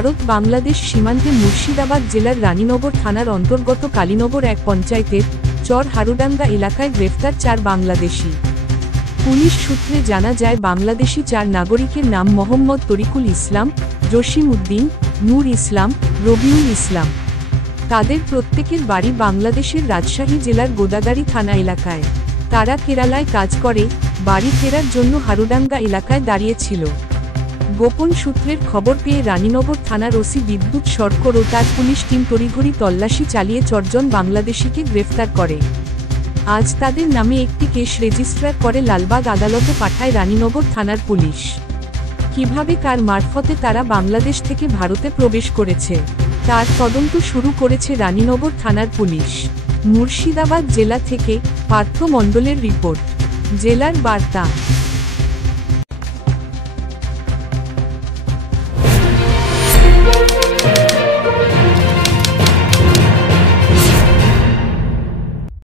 ভারত বাংলাদেশ সীমান্তে মুর্শিদাবাদ জেলার রানীনগর থানার অন্তর্গত কালীনগর এক পঞ্চায়েতের চর হারুডাঙ্গা এলাকায় গ্রেফতার 4 বাংলাদেশি। পুলিশ সূত্রে জানা যায় বাংলাদেশি 4 নাগরিকের নাম মোহাম্মদ তরিকুল ইসলাম, জসিম উদ্দিন, নূর ইসলাম, রবিউল ইসলাম। তাদের প্রত্যেকের বাড়ি বাংলাদেশের রাজশাহী জেলার গোদাগাড়ি থানা এলাকায়। তারা কেরালায় কাজ করে, বাড়ি ফেরার জন্য হারুডাঙ্গা এলাকায় দাঁড়িয়েছিল। গোপন সূত্রের খবর পেয়ে রানীনগর থানার ওসি বিদ্যুৎ সরকার ও তার পুলিশ টিম তড়িঘড়ি তল্লাশি চালিয়ে 4 জন বাংলাদেশিকে গ্রেফতার করে। আজ তাদের নামে একটি কেস রেজিস্টার করে লালবাগ আদালতে পাঠায় রানীনগর থানার পুলিশ। কিভাবে কার মারফতে তারা বাংলাদেশ থেকে ভারতে প্রবেশ করেছে তার তদন্ত শুরু করেছে রানীনগর থানার পুলিশ। মুর্শিদাবাদ জেলা থেকে পার্থ মণ্ডলের রিপোর্ট, জেলার বার্তা।